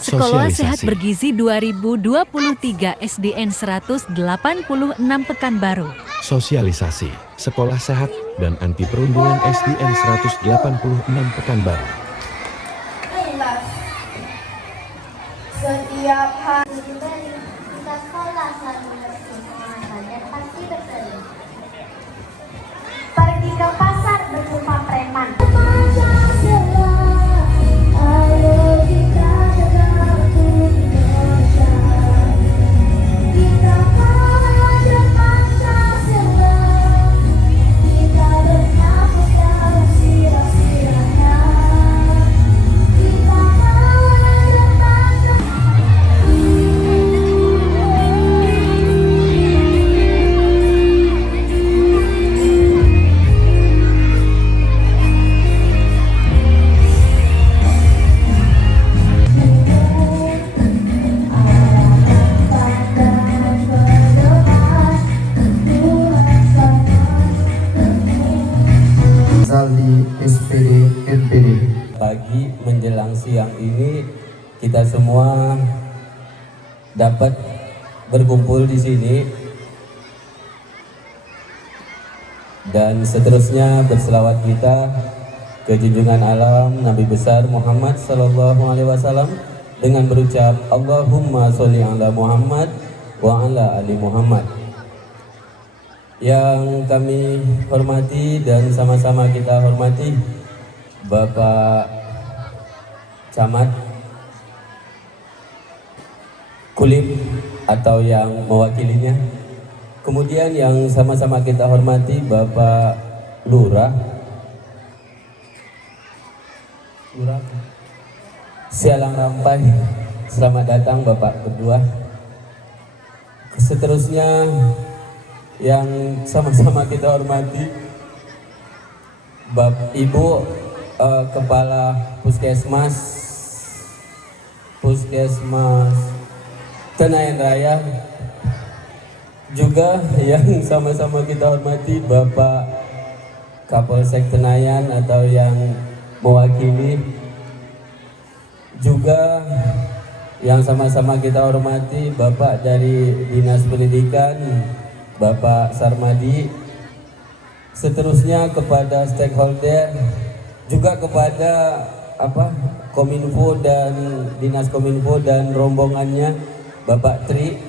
Sekolah Sehat Bergizi 2023 SDN 186 Pekanbaru. Sosialisasi Sekolah Sehat dan Anti Perundungan SDN 186 Pekanbaru. Setiap hari kita sekolah selalu bersih dan pasti berseri. Pergi ke pasar berjumpa preman. di SPD NPD. Pagi menjelang siang ini kita semua dapat berkumpul di sini dan seterusnya berselawat kita ke junjungan alam Nabi besar Muhammad Sallallahu Alaihi Wasallam dengan berucap Allahumma sholli ala Muhammad wa ala ali Muhammad. Yang kami hormati dan sama-sama kita hormati Bapak Camat Kulim atau yang mewakilinya. Kemudian yang sama-sama kita hormati Bapak Lurah Sialang Rampai. Selamat datang Bapak berdua. Seterusnya yang sama-sama kita hormati Ibu Kepala Puskesmas Tenayan Raya, juga yang sama-sama kita hormati Bapak Kapolsek Tenayan atau yang mewakili, juga yang sama-sama kita hormati Bapak dari Dinas Pendidikan Bapak Sarmadi, seterusnya kepada stakeholder, juga kepada Kominfo dan Dinas Kominfo dan rombongannya Bapak Tri,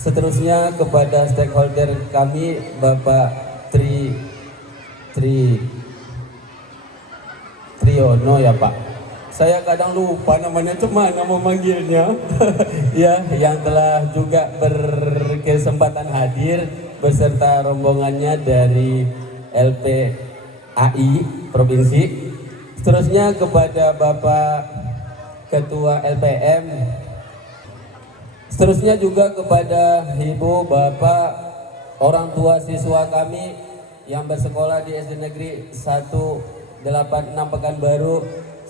seterusnya kepada stakeholder kami Bapak Triono ya Pak. Saya kadang lupa namanya, cuman nama manggilnya. Ya, yang telah juga berkesempatan hadir beserta rombongannya dari LPAI Provinsi. Seterusnya kepada Bapak Ketua LPM. Seterusnya juga kepada Ibu, Bapak, orang tua siswa kami yang bersekolah di SD Negeri 186 Pekanbaru.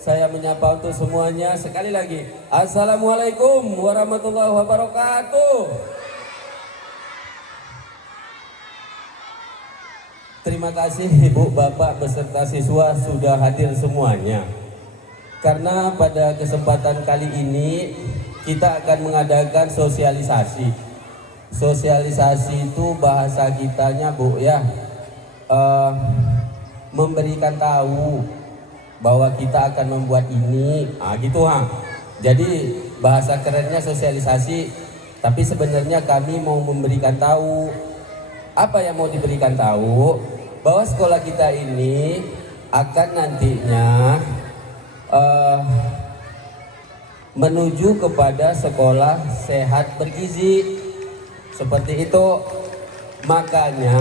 Saya menyapa untuk semuanya sekali lagi. Assalamualaikum warahmatullahi wabarakatuh. Terima kasih Ibu, Bapak beserta siswa sudah hadir semuanya. Karena pada kesempatan kali ini kita akan mengadakan sosialisasi. Sosialisasi itu bahasa kitanya Bu ya, memberikan tahu bahwa kita akan membuat ini, gitu ha. Jadi bahasa kerennya sosialisasi, tapi sebenarnya kami mau memberikan tahu. Apa yang mau diberikan tahu? Bahwa sekolah kita ini akan nantinya menuju kepada sekolah sehat bergizi. Seperti itu. Makanya,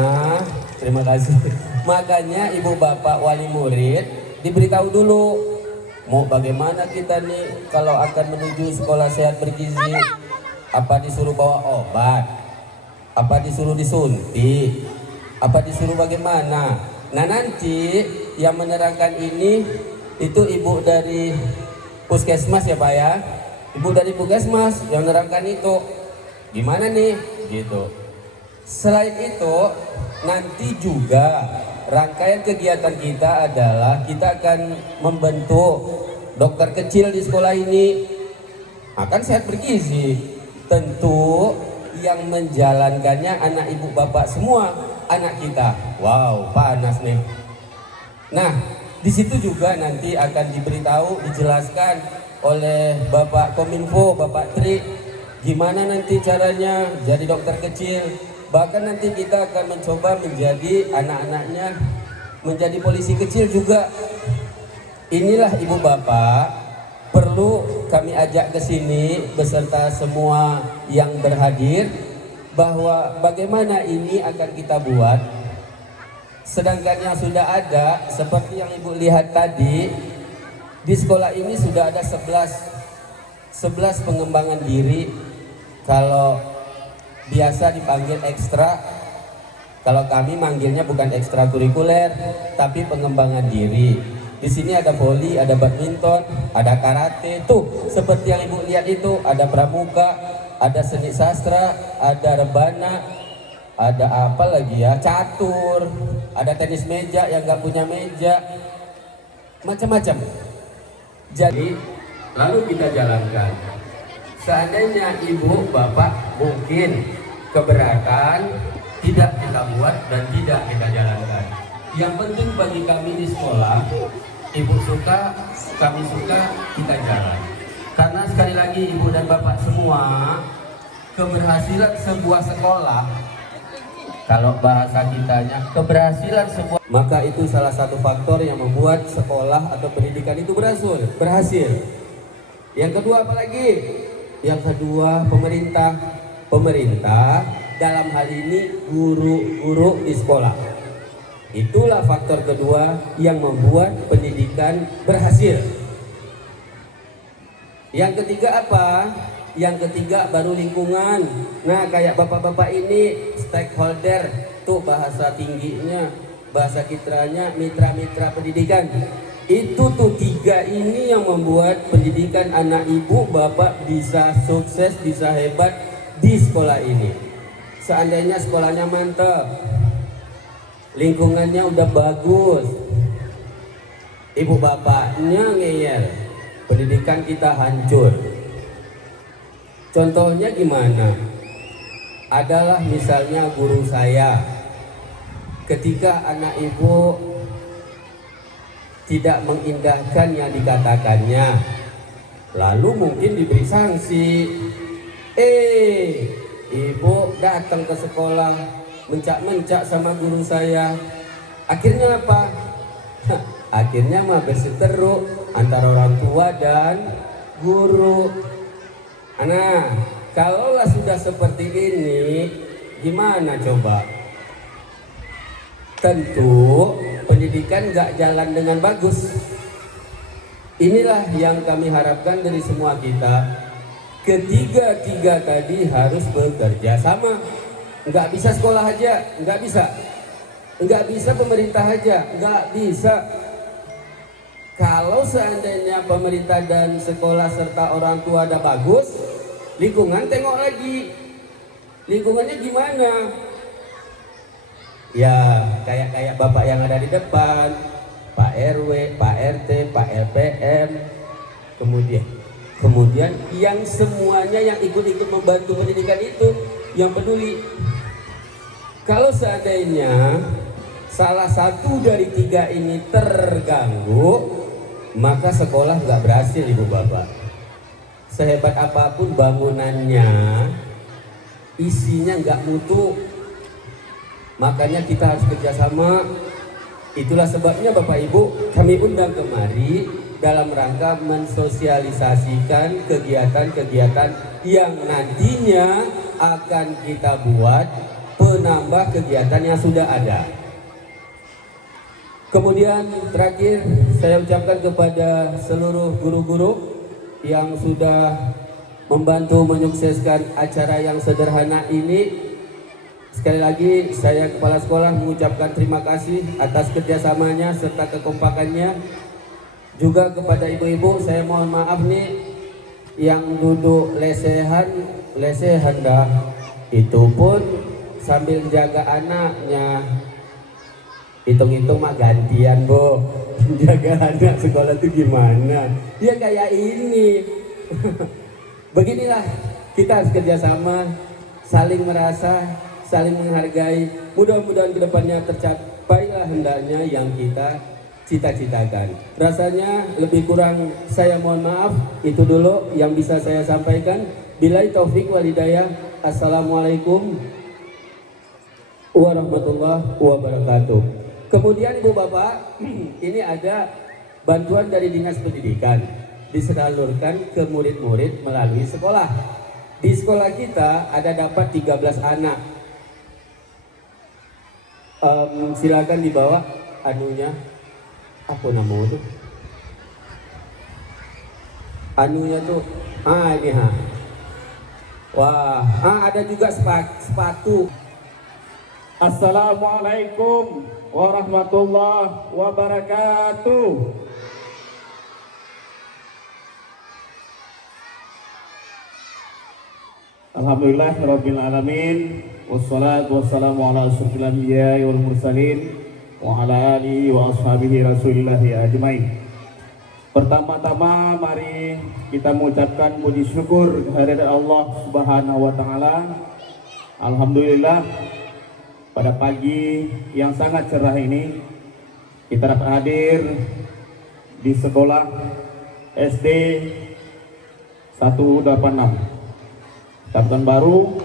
terima kasih. Makanya Ibu Bapak wali murid diberitahu dulu mau bagaimana kita nih kalau akan menuju sekolah sehat bergizi. Apa disuruh bawa obat, apa disuruh disuntik, apa disuruh bagaimana. Nah nanti yang menerangkan ini itu ibu dari puskesmas ya Pak ya, ibu dari puskesmas yang menerangkan itu gimana nih gitu. Selain itu nanti juga rangkaian kegiatan kita adalah kita akan membentuk dokter kecil di sekolah ini. akan sehat bergizi. Tentu yang menjalankannya anak ibu bapak semua, anak kita. Wow, panas nih. Nah, di situ juga nanti akan diberitahu, dijelaskan oleh Bapak Kominfo, Bapak Tri, gimana nanti caranya jadi dokter kecil. Bahkan nanti kita akan mencoba menjadi anak-anaknya menjadi polisi kecil juga. Inilah ibu bapak, perlu kami ajak ke sini beserta semua yang berhadir, bahwa bagaimana ini akan kita buat. Sedangkan yang sudah ada, seperti yang ibu lihat tadi, di sekolah ini sudah ada 11 pengembangan diri. Kalau biasa dipanggil ekstra, kalau kami manggilnya bukan ekstrakurikuler, tapi pengembangan diri. Di sini ada voli, ada badminton, ada karate. Tuh, seperti yang ibu lihat itu, ada pramuka, ada seni sastra, ada rebana, ada apa lagi ya, catur, ada tenis meja yang nggak punya meja, macam-macam. Jadi lalu kita jalankan. Seandainya ibu bapak mungkin keberatan, tidak kita buat dan tidak kita jalankan. Yang penting bagi kami di sekolah, ibu suka, kami suka, kita jalan. Karena sekali lagi ibu dan bapak semua, keberhasilan sebuah sekolah, kalau bahasa kitanya keberhasilan sebuah, maka itu salah satu faktor yang membuat sekolah atau pendidikan itu berhasil. Yang kedua apa lagi? Yang kedua pemerintah dalam hal ini guru-guru di sekolah. Itulah faktor kedua yang membuat pendidikan berhasil. Yang ketiga apa? Yang ketiga baru lingkungan. Nah, kayak bapak-bapak ini stakeholder, tuh bahasa tingginya, bahasa kitranya mitra-mitra pendidikan. Itu tuh 3 ini yang membuat pendidikan anak ibu bapak bisa sukses, bisa hebat di sekolah ini. Seandainya sekolahnya mantap, lingkungannya udah bagus, ibu bapaknya ngeyel, pendidikan kita hancur. Contohnya gimana? Adalah misalnya guru saya, ketika anak ibu tidak mengindahkan yang dikatakannya, lalu mungkin diberi sanksi. Ibu datang ke sekolah mencak-mencak sama guru saya. Akhirnya apa? Akhirnya mah berseteru antara orang tua dan guru. Nah, kalaulah sudah seperti ini, gimana coba? Tentu pendidikan nggak jalan dengan bagus. Inilah yang kami harapkan dari semua kita. Ketiga-tiga tadi harus bekerja sama. Nggak bisa sekolah aja, nggak bisa. Nggak bisa pemerintah aja, nggak bisa. Kalau seandainya pemerintah dan sekolah serta orang tua ada bagus, lingkungan tengok lagi. Lingkungannya gimana? Ya, kayak bapak yang ada di depan, Pak RW, Pak RT, Pak LPM, kemudian yang semuanya yang ikut-ikut membantu pendidikan itu, yang peduli. Kalau seandainya salah satu dari 3 ini terganggu, maka sekolah nggak berhasil, ibu bapak. Sehebat apapun bangunannya, isinya nggak mutu. Makanya kita harus kerjasama. Itulah sebabnya Bapak Ibu kami undang kemari dalam rangka mensosialisasikan kegiatan-kegiatan yang nantinya akan kita buat penambah kegiatan yang sudah ada. Kemudian terakhir saya ucapkan kepada seluruh guru-guru yang sudah membantu menyukseskan acara yang sederhana ini. Sekali lagi saya kepala sekolah mengucapkan terima kasih atas kerjasamanya serta kekompakannya. Juga kepada ibu-ibu saya mohon maaf nih, yang duduk lesehan dah, itu pun sambil jaga anaknya. Hitung-hitung mah gantian, Bu. Jaga anak sekolah itu gimana? Ya kayak ini. Beginilah kita harus kerjasama, saling merasa, saling menghargai. Mudah-mudahan kedepannya tercapailah hendaknya yang kita cita-citakan. Rasanya lebih kurang saya mohon maaf. Itu dulu yang bisa saya sampaikan. Billahi taufik wal hidayah. Assalamualaikum warahmatullahi wabarakatuh. Kemudian Ibu Bapak, ini ada bantuan dari Dinas Pendidikan disalurkan ke murid-murid melalui sekolah. Di sekolah kita ada dapat 13 anak. Silakan dibawa anunya. Apa namanya tuh? Anunya tuh. Ini ha. Wah, ada juga sepatu. Assalamualaikum warahmatullahi wabarakatuh. Alhamdulillah rabbil alamin, wassalatu wassalamu ala asyrofil anbiya'i wal mursalin wa ala alihi wa ashabihi rasulillahi ajmain. Pertama-tama mari kita mengucapkan puji syukur kehadirat Allah Subhanahu wa taala. Alhamdulillah pada pagi yang sangat cerah ini kita dapat hadir di sekolah SD 186 Kecamatan Baru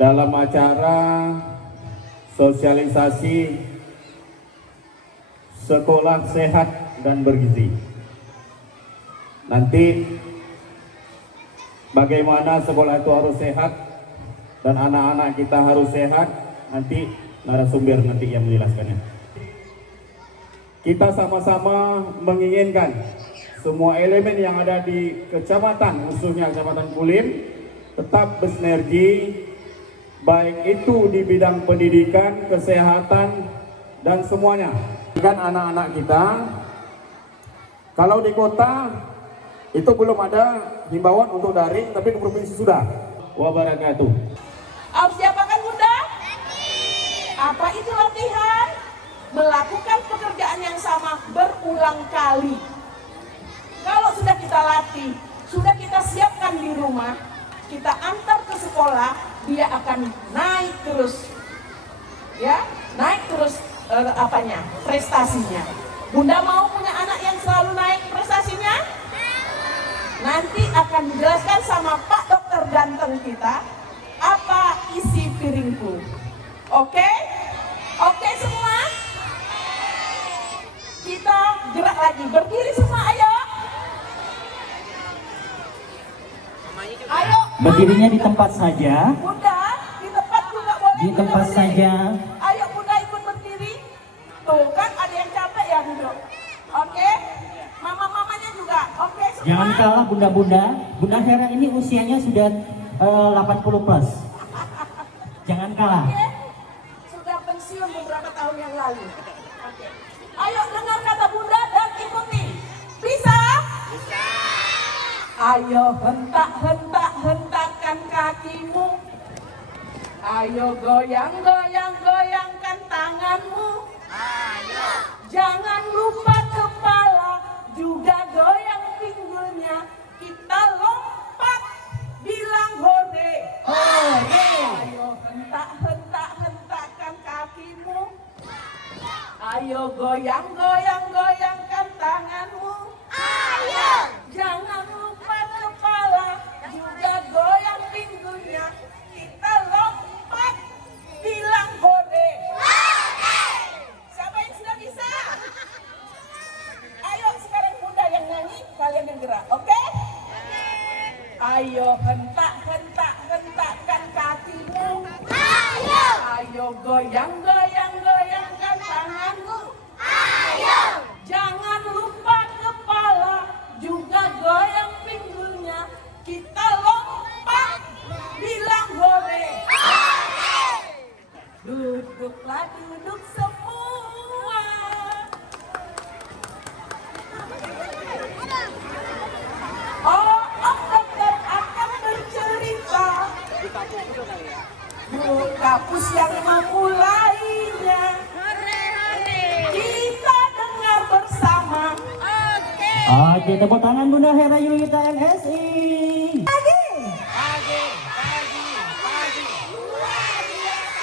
dalam acara sosialisasi sekolah sehat dan bergizi. Nanti bagaimana sekolah itu harus sehat dan anak-anak kita harus sehat, nanti narasumber nanti yang menjelaskannya. Kita sama-sama menginginkan semua elemen yang ada di kecamatan, khususnya Kecamatan Kulim, tetap bersinergi, baik itu di bidang pendidikan, kesehatan, dan semuanya. Kan anak-anak kita, kalau di kota itu belum ada himbauan untuk daring, tapi di provinsi sudah. Wabarakatuh. Siapa kan Bunda? Apa itu latihan? Melakukan pekerjaan yang sama berulang kali. Kalau sudah kita latih, sudah kita siapkan di rumah, kita antar ke sekolah, dia akan naik terus. Ya, naik terus prestasinya. Bunda mau punya anak yang selalu naik prestasinya? Nanti akan dijelaskan sama Pak Dokter ganteng kita apa isi piringku. Oke? Oke semua? Kita gerak lagi, berdiri semua, ayo. Ayo. Berdirinya di tempat saja. Bunda, di tempat juga boleh. Di tempat berdiri. saja. Ayo Bunda ikut berdiri. Tuh kan ada yang capek ya duduk. Oke? Mama-mamanya juga. Oke semua. Jangan kalah bunda-bunda. Bunda Hera ini usianya sudah 80 plus. Jangan kalah. Oke? Sudah pensiun beberapa tahun yang lalu. Oke. Ayo dengar kata Bunda dan ikuti. Bisa? Bisa. Ayo hentakkan kakimu. Ayo goyangkan tanganmu. Ayo. Jangan lupa kepala, juga goyang pinggulnya. Kita lompat, bilang hore. Hore. Ayo hentakkan kakimu. Ayo goyangkan tanganmu. Ayo. Jangan lupa kepala, juga goyang pinggulnya. Kita lompat, bilang hore. Siapa yang sudah bisa? Ayo sekarang Bunda yang nyanyi, kalian yang gerak, oke? Ayo hentakkan kakimu. Ayo. Ayo goyangkan tanganmu. Ayo. Jangan lupa kepala, juga goyang pinggulnya. Kita lompat, bilang hore. Duduklah duduk semua. Oh, dokter akan bercerita. Kapus yang memulainya. Kita dengar bersama. Oke, tepuk tangan Bunda Hera Yulita MSI.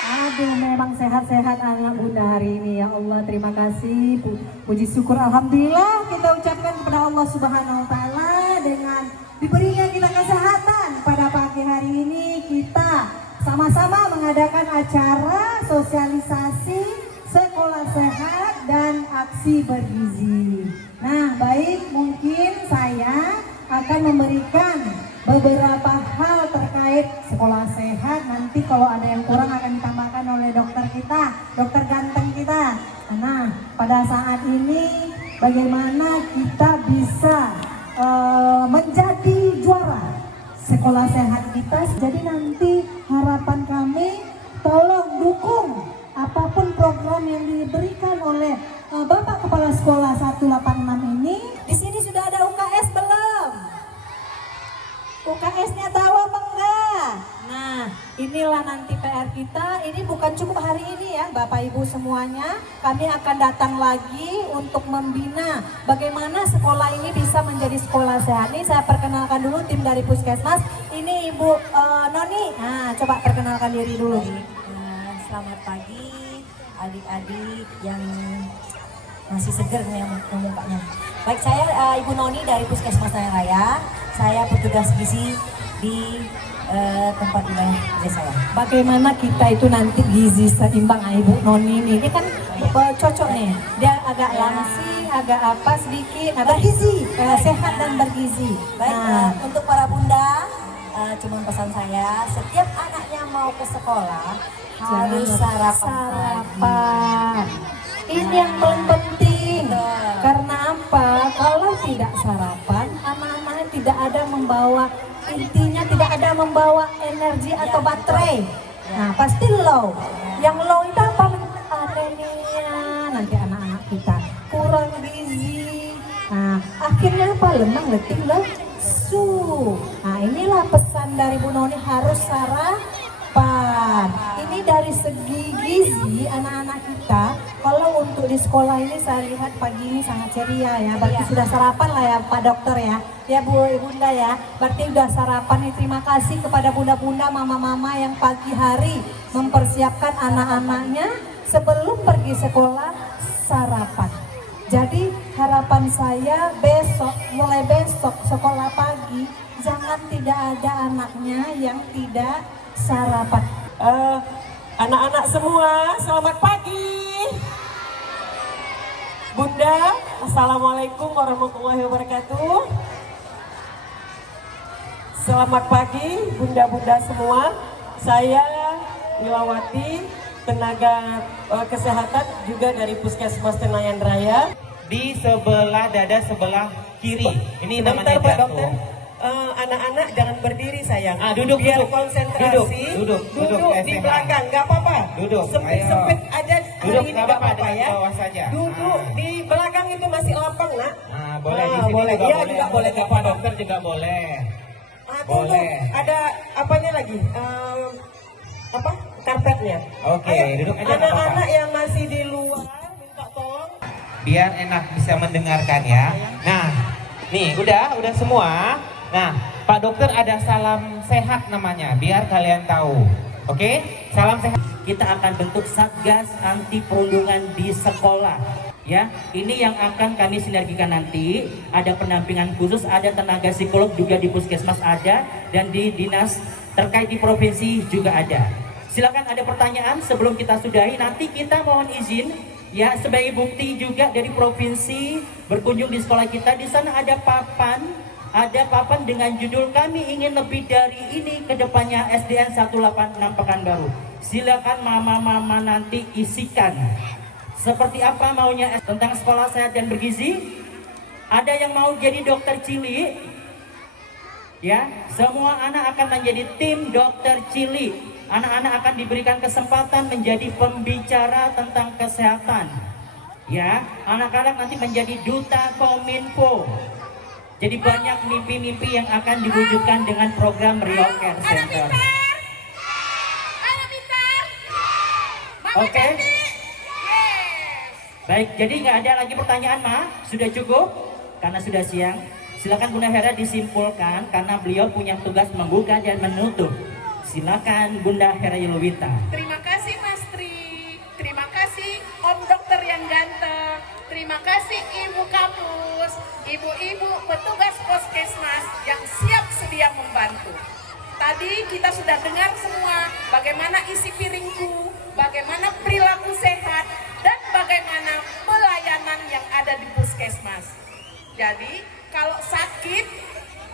Aduh, memang sehat-sehat anak Bunda hari ini, ya Allah. Terima kasih, puji syukur, alhamdulillah kita ucapkan kepada Allah Subhanahu wa taala dengan diberinya kita kesehatan pada pagi hari ini. Kita sama-sama mengadakan acara sosialisasi sekolah sehat dan aksi bergizi. Nah, baik, mungkin saya akan memberikan beberapa hal terkait sekolah sehat. Nanti kalau ada yang kurang akan ditambahkan oleh dokter kita, dokter ganteng kita. Nah, pada saat ini bagaimana kita bisa menjadi juara sekolah sehat kita. Jadi nanti harapan kami tolong dukung apapun program yang diberikan oleh Bapak Kepala Sekolah 186 ini. Di sini sudah ada UKS belum? UKS-nya tahu apa enggak? Nah, inilah nanti PR kita. Ini bukan cukup hari ini ya, Bapak Ibu semuanya. Kami akan datang lagi untuk membina bagaimana sekolah ini bisa menjadi sekolah sehat. Ini saya perkenalkan dulu tim dari Puskesmas. Ini Ibu Noni. Nah, coba perkenalkan diri dulu. Selamat pagi adik-adik yang masih seger nih mukanya. Baik, saya Ibu Noni dari Puskesmas Raya. Saya petugas gizi di tempat wilayah kerja saya. Bagaimana kita itu nanti gizi seimbang, Ibu Noni ini kan cocok nih. Dia agak langsing, agak apa sedikit, bergizi, sehat dan bergizi. Baik, untuk para bunda, cuman pesan saya, setiap anaknya mau ke sekolah harus sarapan. Ini yang paling penting. Karena apa? Kalau tidak sarapan, anak-anak tidak ada membawa, intinya tidak ada membawa energi atau baterai. Nah, pasti low. Yang low itu apa? Anemia. Nanti anak-anak kita kurang gizi. Nah, akhirnya apa? Lemah, letih, lesu. Nah, inilah pesan dari Bu Noni, harus sarapan. Ini dari segi gizi anak-anak kita. Kalau untuk di sekolah ini saya lihat pagi ini sangat ceria ya. Berarti sudah sarapan lah ya Pak Dokter ya. Ya Bu Bunda ya. Berarti sudah sarapan nih. Terima kasih kepada bunda-bunda, mama-mama yang pagi hari mempersiapkan anak-anaknya sebelum pergi sekolah sarapan. Jadi harapan saya besok, mulai besok sekolah pagi, jangan tidak ada anaknya yang tidak sarapan. Anak-anak semua, selamat pagi. Bunda, assalamualaikum warahmatullahi wabarakatuh. Selamat pagi, bunda-bunda semua. Saya Nilawati, tenaga kesehatan juga dari Puskesmas Tenayan Raya. Di sebelah dada sebelah kiri. Ini namanya Pak jantung. Dokter. Anak-anak jangan berdiri sayang. Duduk, biar duduk. konsentrasi. Duduk di SMA. belakang, nggak apa-apa. Duduk, Sempit aja duduk, hari ini nggak nggak apa-apa, apa-apa ya. bawah saja. Duduk di belakang itu masih lapang nak. Boleh di sini boleh. juga Iya, boleh. juga boleh, nggak Pak apa-apa. Dokter juga boleh. Tunggu, Boleh. ada apanya lagi? Apa? Karpetnya. Oke, Ayo, duduk aja, nggak apa-apa. anak-anak yang masih di luar minta tolong. Biar enak bisa mendengarkan ya. Nah, nih udah semua. Nah, Pak Dokter ada salam sehat namanya, biar kalian tahu. Oke, salam sehat. Kita akan bentuk Satgas Anti Perundungan di sekolah. Ya, ini yang akan kami sinergikan nanti. Ada pendampingan khusus, ada tenaga psikolog juga di Puskesmas ada, dan di dinas terkait di provinsi juga ada. Silakan ada pertanyaan sebelum kita sudahi. Nanti kita mohon izin ya sebagai bukti juga dari provinsi berkunjung di sekolah kita. Di sana ada papan dengan judul "Kami ingin lebih dari ini ke depannya SDN 186 Pekanbaru". Silakan mama-mama nanti isikan. Seperti apa maunya tentang sekolah sehat dan bergizi? Ada yang mau jadi dokter cilik? Ya, semua anak akan menjadi tim dokter cilik. Anak-anak akan diberikan kesempatan menjadi pembicara tentang kesehatan. Ya, anak-anak nanti menjadi duta Kominfo. Jadi banyak mimpi-mimpi yang akan diwujudkan dengan program Real Care Center. Oke. Baik, jadi nggak ada lagi pertanyaan, Ma? Sudah cukup? Karena sudah siang. Silakan Bunda Hera disimpulkan karena beliau punya tugas membuka dan menutup. Silakan Bunda Hera Yulwita. Terima kasih Mas Tri, terima kasih Om Dokter yang ganteng, terima kasih Ibu Kampus, ibu-ibu petugas Puskesmas yang siap sedia membantu. Tadi kita sudah dengar semua bagaimana isi piringku, bagaimana perilaku sehat, dan bagaimana pelayanan yang ada di Puskesmas. Jadi kalau sakit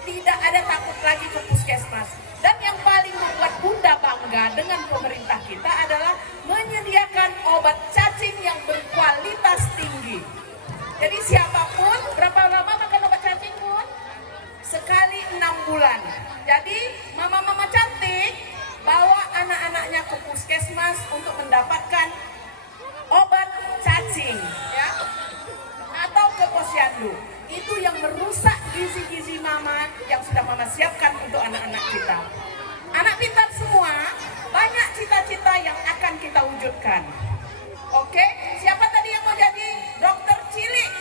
tidak ada takut lagi ke Puskesmas. Dan yang paling membuat Bunda bangga dengan pemerintah kita adalah menyediakan obat cacing yang berkualitas tinggi. Jadi siapapun, berapa lama makan obat cacing Bun? Sekali 6 bulan. Jadi mama-mama cantik bawa anak-anaknya ke Puskesmas untuk mendapatkan obat cacing, ya, atau ke posyandu. Itu yang merusak gizi-gizi mama yang sudah mama siapkan untuk anak-anak kita. Anak pintar semua, banyak cita-cita yang akan kita wujudkan. Oke, siapa tadi yang mau jadi dokter cilik?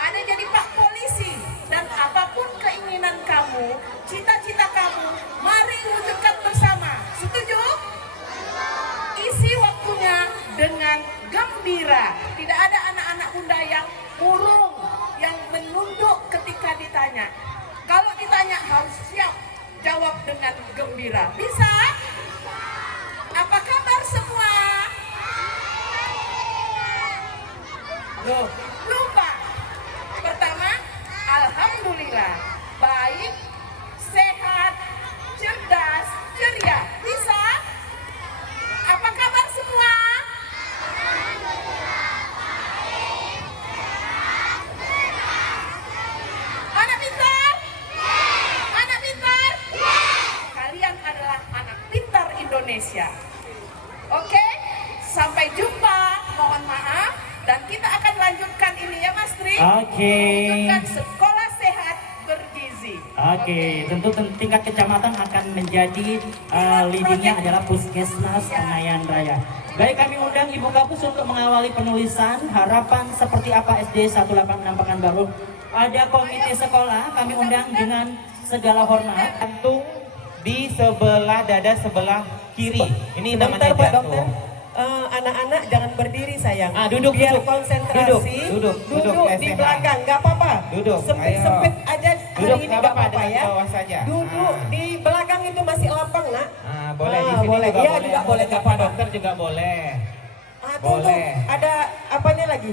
Ada jadi pak polisi. Dan apapun keinginan kamu, cita-cita kamu, mari wujudkan bersama. Setuju? Isi waktunya dengan gembira. Tidak ada anak-anak Bunda yang murung, yang menunduk ketika ditanya. Kalau ditanya harus siap jawab dengan gembira. Bisa? Apa kabar semua? Loh, lupa. Pertama, alhamdulillah, baik, sehat, cerdas, ceria. Bisa? Apa kabar semua? Anak pintar? Anak pintar? Kalian adalah anak pintar Indonesia. Oke, sampai jumpa. Mohon maaf. Dan kita akan lanjutkan ini ya Mas Tri. Oke. Lanjutkan sekolah sehat bergizi. Oke, tentu tingkat kecamatan akan menjadi leadingnya adalah Puskesmas Senayan Raya. Baik, kami undang Ibu Kapus untuk mengawali penulisan harapan seperti apa SD 186 Pekanbaru. Ada komite sekolah, kami undang dengan segala hormat. Jantung di sebelah dada sebelah kiri. Ini namanya jantung. Anak-anak jangan berdiri sayang. Duduk, biar duduk. konsentrasi. Duduk di belakang, nggak apa-apa. Duduk, Sempit aja duduk, hari ini nggak apa-apa dengan ya. bawah saja. Duduk di belakang itu masih lapang nak. Boleh di sini boleh. juga Iya, boleh. juga boleh, nggak Pak apa-apa. dokter juga boleh. Tunggu, Boleh. ada apanya lagi?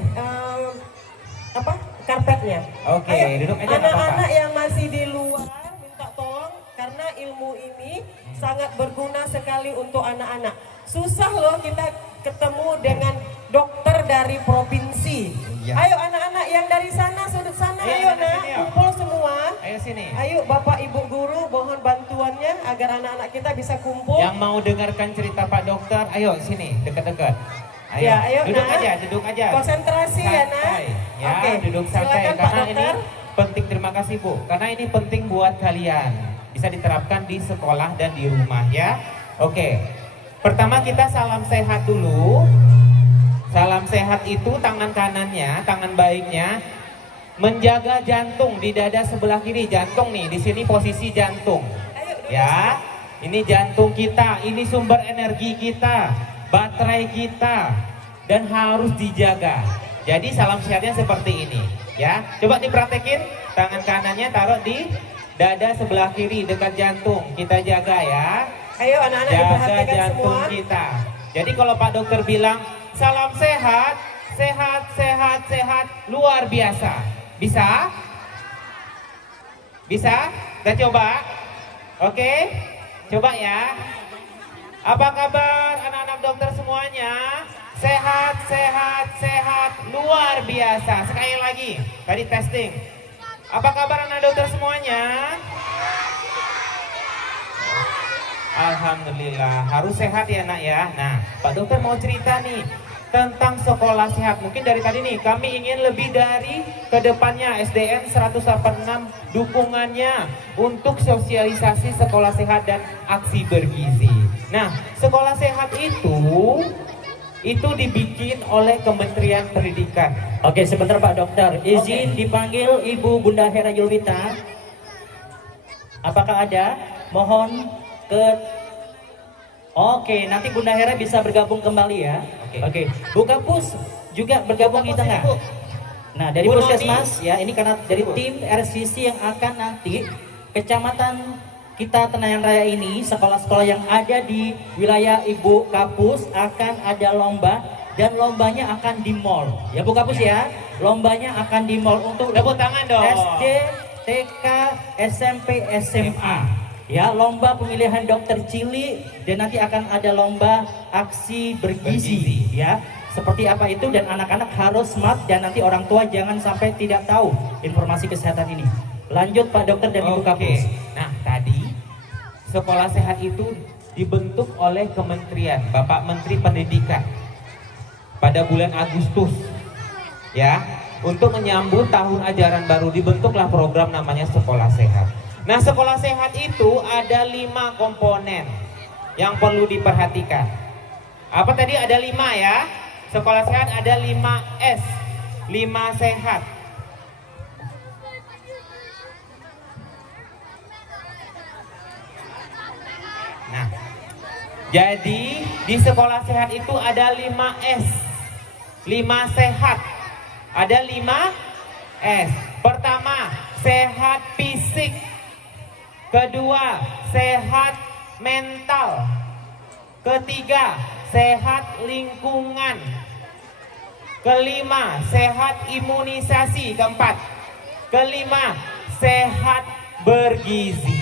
Apa? Karpetnya. Oke, Ayo, duduk aja, nggak apa-apa. anak-anak yang masih di luar minta tolong karena ilmu ini sangat berguna sekali untuk anak-anak. Susah loh kita ketemu dengan dokter dari provinsi. Iya. Ayo anak-anak yang dari sana, sudut sana, ayo nak, kumpul semua. Ayo sini. Ayo Bapak Ibu Guru mohon bantuannya agar anak-anak kita bisa kumpul. Yang mau dengarkan cerita Pak Dokter, ayo sini, dekat-dekat. Ayo, Ya, ayo, duduk nak. aja, duduk aja. Konsentrasi ya nak. Santai, ya, Oke, duduk santai. silakan, Pak Karena ini Dokter. penting, terima kasih Bu. Karena ini penting buat kalian. Bisa diterapkan di sekolah dan di rumah ya. Oke, pertama kita salam sehat dulu. Salam sehat itu tangan kanannya, tangan baiknya menjaga jantung di dada sebelah kiri. Jantung nih, di sini posisi jantung. Ya, ini jantung kita, ini sumber energi kita, baterai kita, dan harus dijaga. Jadi salam sehatnya seperti ini, ya. Coba dipraktekin, tangan kanannya taruh di dada sebelah kiri dekat jantung. Kita jaga ya. Ayo anak-anak Jaga diperhatikan jantung semua. kita. Jadi kalau Pak Dokter bilang salam sehat, sehat, sehat, sehat, luar biasa. Bisa? Bisa? Kita coba. Oke? Coba ya. Apa kabar anak-anak dokter semuanya? Sehat, sehat, sehat, luar biasa. Sekali lagi, tadi testing. Apa kabar anak dokter semuanya? Alhamdulillah, harus sehat ya nak ya. Nah, Pak Dokter mau cerita nih tentang sekolah sehat. Mungkin dari tadi nih, kami ingin lebih dari kedepannya SDN 186 dukungannya untuk sosialisasi sekolah sehat dan aksi bergizi. Nah, sekolah sehat itu itu dibikin oleh Kementerian Pendidikan. Oke, sebentar Pak Dokter. Izin dipanggil Ibu Bunda Hera Yulwita. Apakah ada? Mohon ke... Oke, nanti Bunda Hera bisa bergabung kembali ya. Oke. Bu Kapus juga bergabung di tengah. Nah, dari Bu Puskesmas ya, ini karena dari tim RCC yang akan nanti kecamatan kita Tenayan Raya ini, sekolah-sekolah yang ada di wilayah Ibu Kapus akan ada lomba dan lombanya akan di mall. Ya Bu Kapus ya, lombanya akan di mall untuk tepuk tangan dong. SD, TK, SMP, SMA. Ya, lomba pemilihan dokter cilik dan nanti akan ada lomba aksi bergizi ya. Seperti apa itu dan anak-anak harus smart dan nanti orang tua jangan sampai tidak tahu informasi kesehatan ini. Lanjut Pak Dokter dan Ibu Kapus. Nah, tadi sekolah sehat itu dibentuk oleh Kementerian Bapak Menteri Pendidikan pada bulan Agustus ya, untuk menyambut tahun ajaran baru dibentuklah program namanya Sekolah Sehat. Nah, sekolah sehat itu ada 5 komponen yang perlu diperhatikan. Apa tadi? Ada 5 ya. Sekolah sehat ada 5S, 5 sehat. Nah, jadi di sekolah sehat itu ada 5S, 5 sehat. Ada 5S. Pertama, sehat fisik. Kedua, sehat mental. Ketiga, sehat lingkungan. Kelima, sehat imunisasi. Keempat, kelima, sehat bergizi.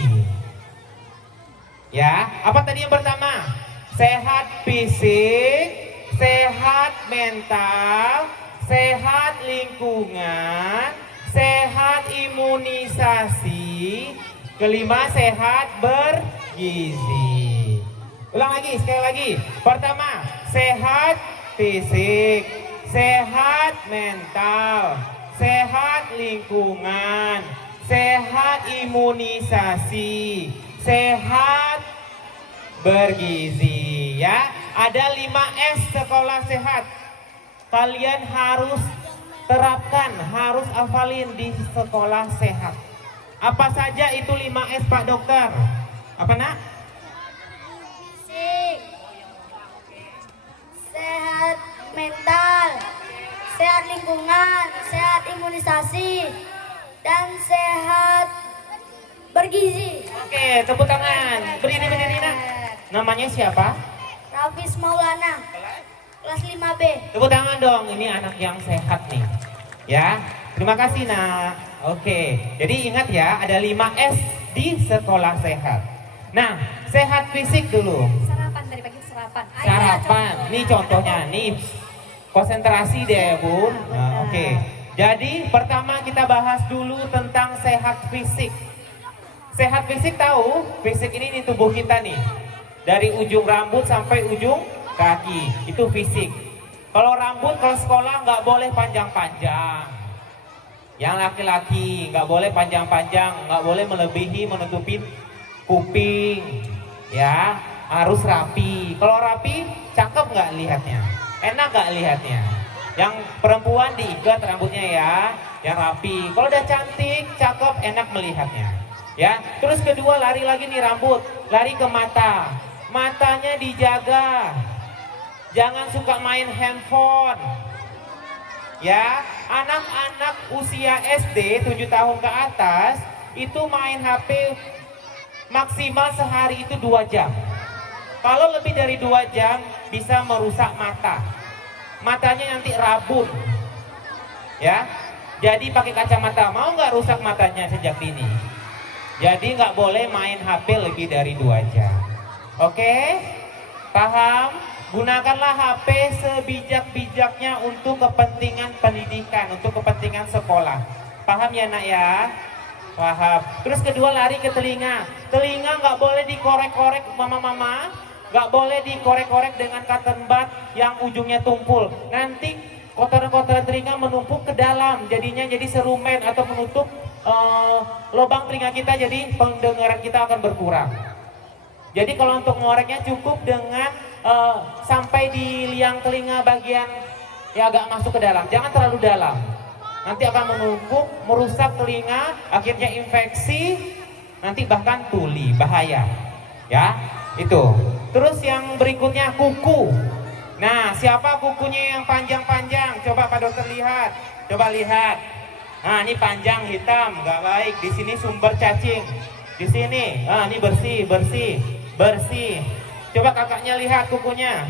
Ya, apa tadi yang pertama? Sehat fisik, sehat mental, sehat lingkungan, sehat imunisasi, kelima sehat bergizi. Ulang lagi, sekali lagi. Pertama, sehat fisik, sehat mental, sehat lingkungan, sehat imunisasi, sehat bergizi. Ya, ada 5S sekolah sehat. Kalian harus terapkan, harus hafalin di sekolah sehat. Apa saja itu 5S Pak Dokter? Apa nak? Fisik, sehat mental, sehat lingkungan, sehat imunisasi, dan sehat bergizi. Oke, tepuk tangan. Berdiri nak. Namanya siapa? Rafis Maulana, kelas 5B. Tepuk tangan dong, ini anak yang sehat nih. Ya, terima kasih nak. Oke, jadi ingat ya, ada 5S di sekolah sehat. Nah, sehat fisik dulu. Sarapan dari pagi sarapan. Sarapan, nih contohnya, nih konsentrasi deh Bu. Nah, oke. Jadi pertama kita bahas dulu tentang sehat fisik. Sehat fisik tahu, fisik ini di tubuh kita nih. Dari ujung rambut sampai ujung kaki, itu fisik. Kalau rambut kalau sekolah nggak boleh panjang-panjang. Yang laki-laki nggak boleh panjang-panjang, nggak boleh melebihi menutupi kuping, ya harus rapi. Kalau rapi, cakep nggak lihatnya, enak nggak lihatnya. Yang perempuan diikat rambutnya ya, yang rapi. Kalau udah cantik, cakep, enak melihatnya. Ya, terus kedua lari lagi nih rambut, lari ke mata, matanya dijaga, jangan suka main handphone. Ya, anak-anak usia SD 7 tahun ke atas itu main HP maksimal sehari itu 2 jam. Kalau lebih dari 2 jam bisa merusak mata. Matanya nanti rabun. Ya, jadi pakai kacamata. Mau nggak rusak matanya sejak dini? Jadi nggak boleh main HP lebih dari 2 jam. Oke? Paham? Gunakanlah HP sebijak-bijaknya untuk kepentingan pendidikan, untuk kepentingan sekolah. Paham ya nak ya? Paham. Terus kedua lari ke telinga. Telinga nggak boleh dikorek-korek mama-mama. Nggak boleh dikorek-korek dengan cotton bud yang ujungnya tumpul. Nanti kotoran-kotoran telinga menumpuk ke dalam. Jadinya jadi serumen atau menutup lubang telinga kita, jadi pendengaran kita akan berkurang. Jadi kalau untuk ngoreknya cukup dengan sampai di liang telinga bagian ya agak masuk ke dalam, jangan terlalu dalam. Nanti akan menumpuk, merusak telinga, akhirnya infeksi, nanti bahkan tuli, bahaya. Ya, itu. Terus yang berikutnya kuku. Nah, siapa kukunya yang panjang-panjang? Coba Pak Dokter lihat. Coba lihat. Nah, ini panjang hitam, nggak baik. Di sini sumber cacing. Di sini, ini bersih, bersih, bersih. Coba kakaknya lihat kukunya,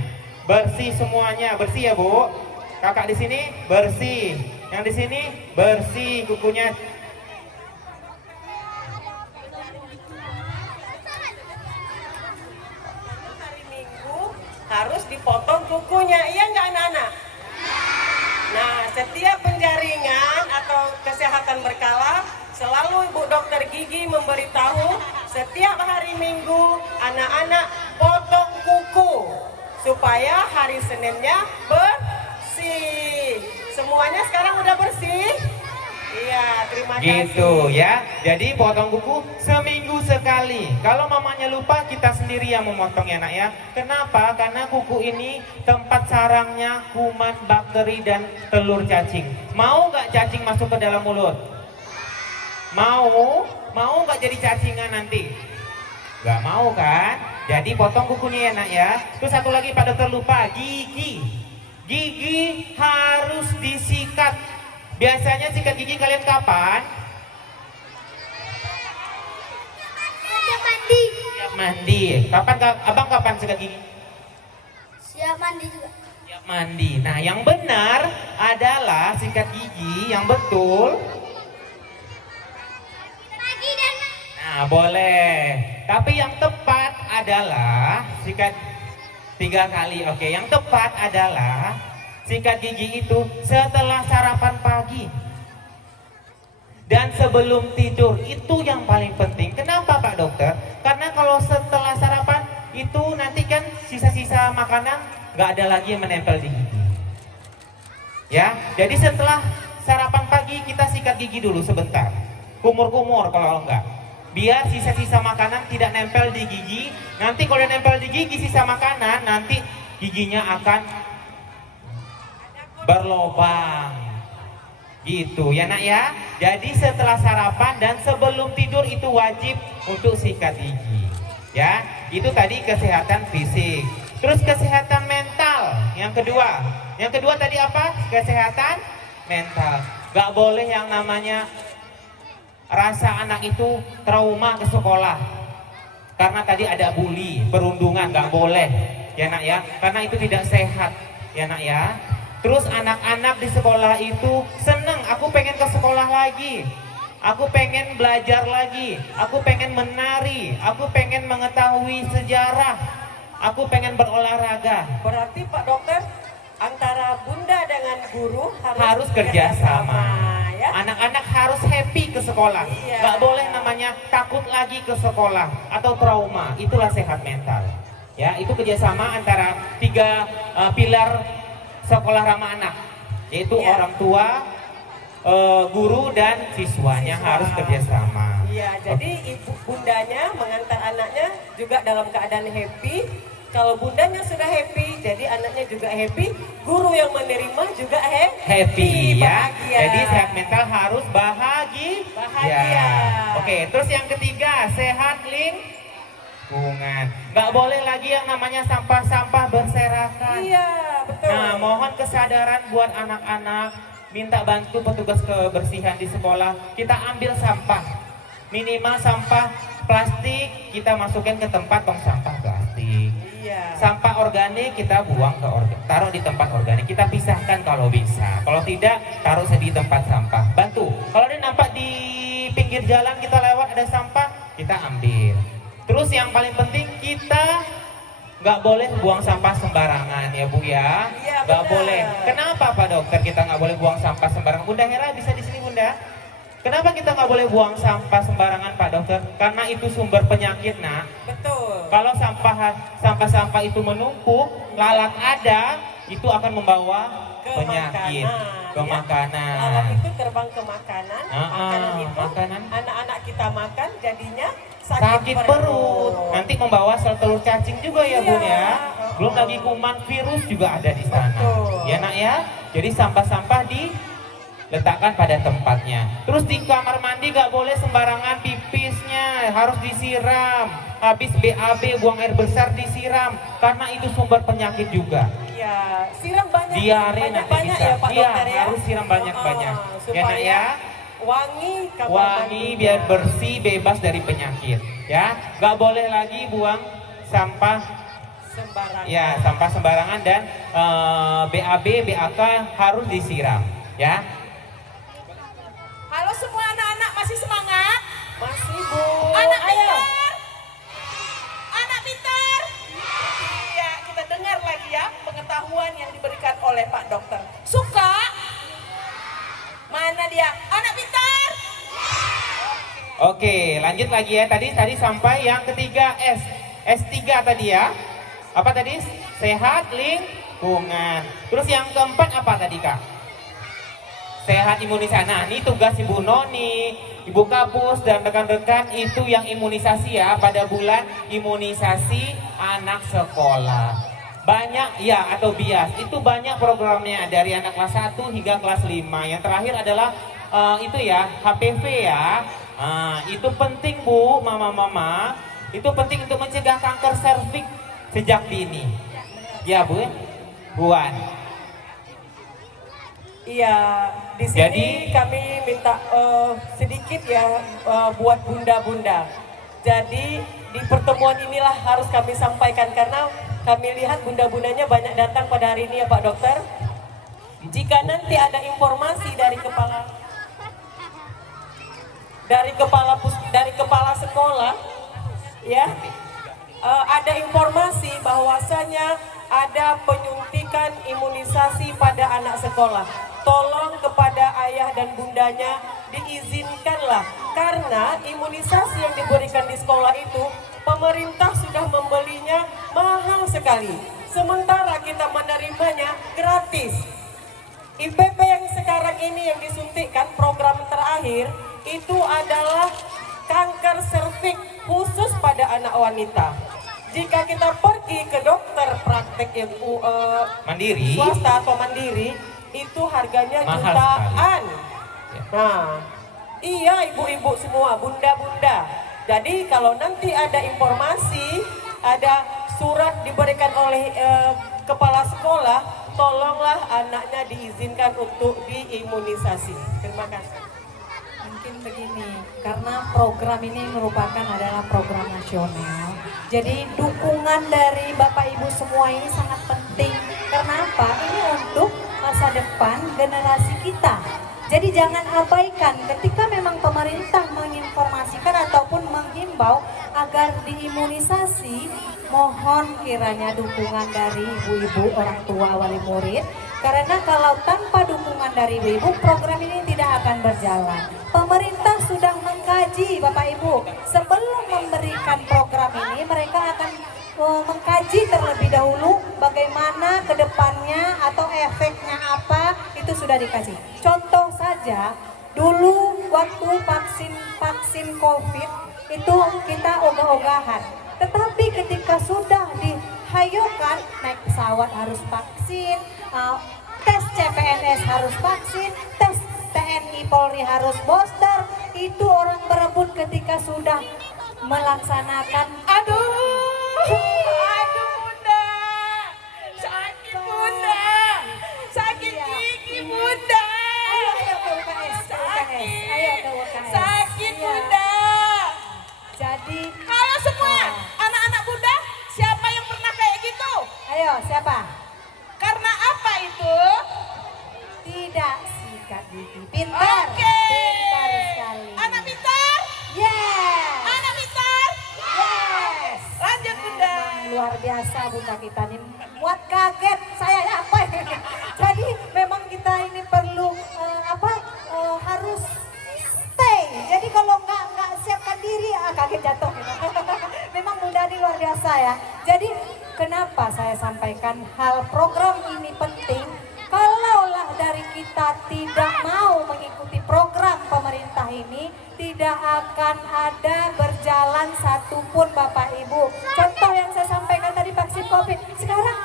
bersih semuanya, bersih ya Bu. Kakak di sini bersih, yang di sini bersih kukunya. Hari Minggu harus dipotong kukunya, iya nggak anak-anak? Nah, setiap penjaringan atau kesehatan berkala selalu Ibu Dokter Gigi memberitahu setiap hari Minggu anak-anak potong kuku supaya hari Seninnya bersih. Semuanya sekarang udah bersih? Iya, terima kasih. Gitu ya. Jadi potong kuku seminggu sekali. Kalau mamanya lupa, kita sendiri yang memotong ya nak ya. Kenapa? Karena kuku ini tempat sarangnya kuman, bakteri, dan telur cacing. Mau nggak cacing masuk ke dalam mulut? Mau? Mau nggak jadi cacingan nanti? Nggak mau kan? Jadi potong kukunya ya nak ya. Terus satu lagi Pak Dokter lupa, gigi. Gigi harus disikat. Biasanya sikat gigi kalian kapan? Siap mandi. Siap mandi. Kapan abang kapan sikat gigi? Siap mandi juga. Siap mandi. Nah, yang benar adalah sikat gigi yang betul. Pagi dan Nah, boleh. Tapi yang tepat adalah sikat 3 kali. Oke, yang tepat adalah sikat gigi itu setelah sarapan pagi dan sebelum tidur. Itu yang paling penting. Kenapa Pak Dokter? Karena kalau setelah sarapan itu nanti kan sisa-sisa makanan nggak ada lagi yang menempel di gigi. Ya, jadi setelah sarapan pagi kita sikat gigi dulu sebentar. Kumur-kumur kalau enggak. Biar sisa-sisa makanan tidak nempel di gigi. Nanti kalau nempel di gigi sisa makanan, nanti giginya akan berlobang. Gitu ya nak ya. Jadi setelah sarapan dan sebelum tidur itu wajib untuk sikat gigi. Ya, itu tadi kesehatan fisik. Terus kesehatan mental yang kedua. Yang kedua tadi apa? Kesehatan mental. Gak boleh yang namanya rasa anak itu trauma ke sekolah. Karena tadi ada bully, perundungan, gak boleh. Ya nak ya, karena itu tidak sehat. Ya nak ya. Terus anak-anak di sekolah itu seneng, aku pengen ke sekolah lagi. Aku pengen belajar lagi, aku pengen menari, aku pengen mengetahui sejarah, aku pengen berolahraga. Berarti Pak Dokter, antara bunda dengan guru harus kerjasama. Ya? Anak-anak harus happy ke sekolah. Iya. Gak boleh namanya takut lagi ke sekolah atau trauma. Itulah sehat mental. Ya, itu kerjasama antara 3 pilar sekolah ramah anak, yaitu orang tua, guru, dan siswanya harus kerjasama. Iya, jadi ibu bundanya mengantar anaknya juga dalam keadaan happy. Kalau bundanya sudah happy, jadi anaknya juga happy. Guru yang menerima juga happy ya. bahagia. Jadi sehat mental harus bahagia. Ya. Oke, terus yang ketiga sehat lingkungan. Nggak boleh lagi yang namanya sampah-sampah berserakan. Iya, betul. Nah, mohon kesadaran buat anak-anak, minta bantu petugas kebersihan di sekolah. Kita ambil sampah, minimal sampah plastik kita masukin ke tempat tong sampah plastik. Iya. Sampah organik kita buang ke taruh di tempat organik. Kita pisahkan kalau bisa. Kalau tidak, taruh di tempat sampah. Bantu. Kalau ada nampak di pinggir jalan kita lewat ada sampah, kita ambil. Terus yang paling penting kita nggak boleh buang sampah sembarangan ya Bu ya. Iya, nggak benar. boleh. Kenapa Pak Dokter kita nggak boleh buang sampah sembarangan? Bunda Hera bisa di sini Bunda. Kenapa kita nggak boleh buang sampah sembarangan Pak Dokter? Karena itu sumber penyakit nak. Betul. Kalau sampah itu menumpuk, lalat ada, itu akan membawa penyakit ke makanan. Lalat itu terbang ke makanan, makanan itu makanan. anak-anak kita makan jadinya Sakit perut. Nanti membawa sel telur cacing juga ya Bun ya. Belum lagi kuman, virus juga ada di sana. Ya nak ya. Jadi sampah-sampah diletakkan pada tempatnya. Terus di kamar mandi gak boleh sembarangan pipisnya, harus disiram. Habis BAB buang air besar disiram, karena itu sumber penyakit juga. Iya, siram banyak. Diare nanti banyak bisa. ya Pak Iya, Dokter ya. harus siram banyak-banyak. Ya Supaya nak ya. wangi kamar Wangi mandi. biar bersih, bebas dari penyakit. Ya, gak boleh lagi buang sampah Sembarangan. ya, sampah sembarangan dan BAB, BAK harus disiram. Ya. Halo semua anak-anak, masih semangat? Masih Bu. Anak Ayo. pintar? Anak pintar? Iya, kita dengar lagi ya pengetahuan yang diberikan oleh Pak Dokter. Suka? Mana dia? Anak pintar? Oke, lanjut lagi ya. Tadi sampai yang ketiga S. S3 tadi ya. Apa tadi? Sehat lingkungan. Terus yang keempat apa tadi Kak? Sehat imunisasi. Nah, ini tugas Ibu Noni, Ibu Kapus dan rekan-rekan itu yang imunisasi ya pada bulan imunisasi anak sekolah. Banyak ya atau bias. Itu banyak programnya dari anak kelas 1 hingga kelas 5. Yang terakhir adalah itu ya, HPV ya. Itu penting Bu, mama-mama. Itu penting untuk mencegah kanker serviks sejak dini. Ya Bu, Buan. Iya, di sini Jadi, kami minta sedikit ya buat bunda-bunda. Jadi di pertemuan inilah harus kami sampaikan karena kami lihat bunda-bundanya banyak datang pada hari ini ya Pak Dokter. Jika nanti ada informasi dari kepala sekolah, ya, ada informasi bahwasanya ada penyuntikan imunisasi pada anak sekolah. Tolong kepada ayah dan bundanya diizinkanlah karena imunisasi yang diberikan di sekolah itu pemerintah sudah membelinya mahal sekali. Sementara kita menerimanya gratis. IPP yang sekarang ini yang disuntikkan program terakhir itu adalah kanker serviks khusus pada anak wanita. Jika kita pergi ke dokter praktek yang mandiri, swasta atau mandiri, itu harganya mahal jutaan. sekali. Nah, iya ibu-ibu semua, bunda-bunda. Jadi kalau nanti ada informasi, ada surat diberikan oleh kepala sekolah, tolonglah anaknya diizinkan untuk diimunisasi. Terima kasih. Mungkin begini, karena program ini merupakan adalah program nasional. Jadi dukungan dari Bapak Ibu semua ini sangat penting. Karena apa? Ini untuk masa depan generasi kita. Jadi jangan abaikan ketika memang pemerintah menginformasikan ataupun menghimbau agar diimunisasi, mohon kiranya dukungan dari ibu-ibu, orang tua, wali murid. Karena kalau tanpa dukungan dari ibu-ibu, program ini tidak akan berjalan. Pemerintah sudah mengkaji, Bapak Ibu, sebelum memberikan program ini, mereka akan mengkaji terlebih dahulu bagaimana kedepannya atau efeknya apa, itu sudah dikaji. Contoh saja, dulu waktu vaksin COVID itu kita ogah-ogahan. Tetapi ketika sudah dihayukan, naik pesawat harus vaksin, tes CPNS harus vaksin, tes TNI Polri harus booster, itu orang berebut ketika sudah melaksanakan. Aduh bunda, sakit bunda, sakit gigi bunda. Ayo ke UKS, ayo ke UKS. Sakit bunda. Jadi, Halo semua, anak-anak bunda, siapa yang pernah kayak gitu? ayo siapa? Karena apa itu? Tidak sikat gigi. Pintar. Oke. Pintar sekali. Anak pintar? Yes. Anak pintar? Yes. Lanjut bunda. Luar biasa bunda kita ini, buat kaget saya apa ini. Jadi memang kita ini perlu harus stay. Jadi kalau nggak siapkan diri, kaget jatuh. Memang bunda ini luar biasa ya. Jadi kenapa saya sampaikan hal program ini penting? Kalaulah dari kita tidak mau mengikuti program pemerintah ini, tidak akan ada berjalan satupun Bapak Ibu. Contoh yang saya sampaikan tadi vaksin COVID, sekarang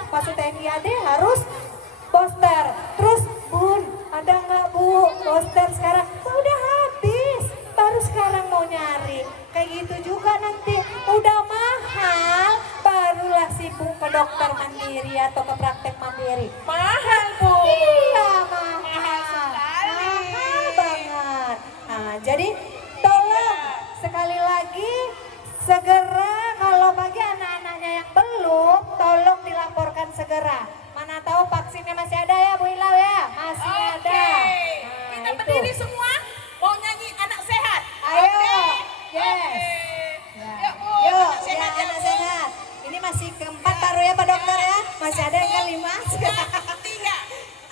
adik-adik harus poster. Terus Bun, ada nggak Bu poster sekarang? Udah habis, baru sekarang mau nyari. Kayak gitu juga nanti udah mahal, barulah sibuk ke dokter mandiri atau ke praktek mandiri. Mahal, Bu. Iya, mahal. Mahal sekali. Mahal banget. Nah, jadi tolong sekali lagi segera kalau bagi anak-anaknya yang belum, tolong dilaporkan segera. Mana tahu vaksinnya masih ada ya Bu Ilau ya? Masih ada. Kita Nah, berdiri itu. semua, mau nyanyi anak sehat. Ayo. Oke. Yes. Ya. Ya. Yuk, Bu, Yuk, anak ya sehat, anak sehat. Ini masih keempat baru ya Pak Dokter ya? Masih ada yang kelima. Tiga.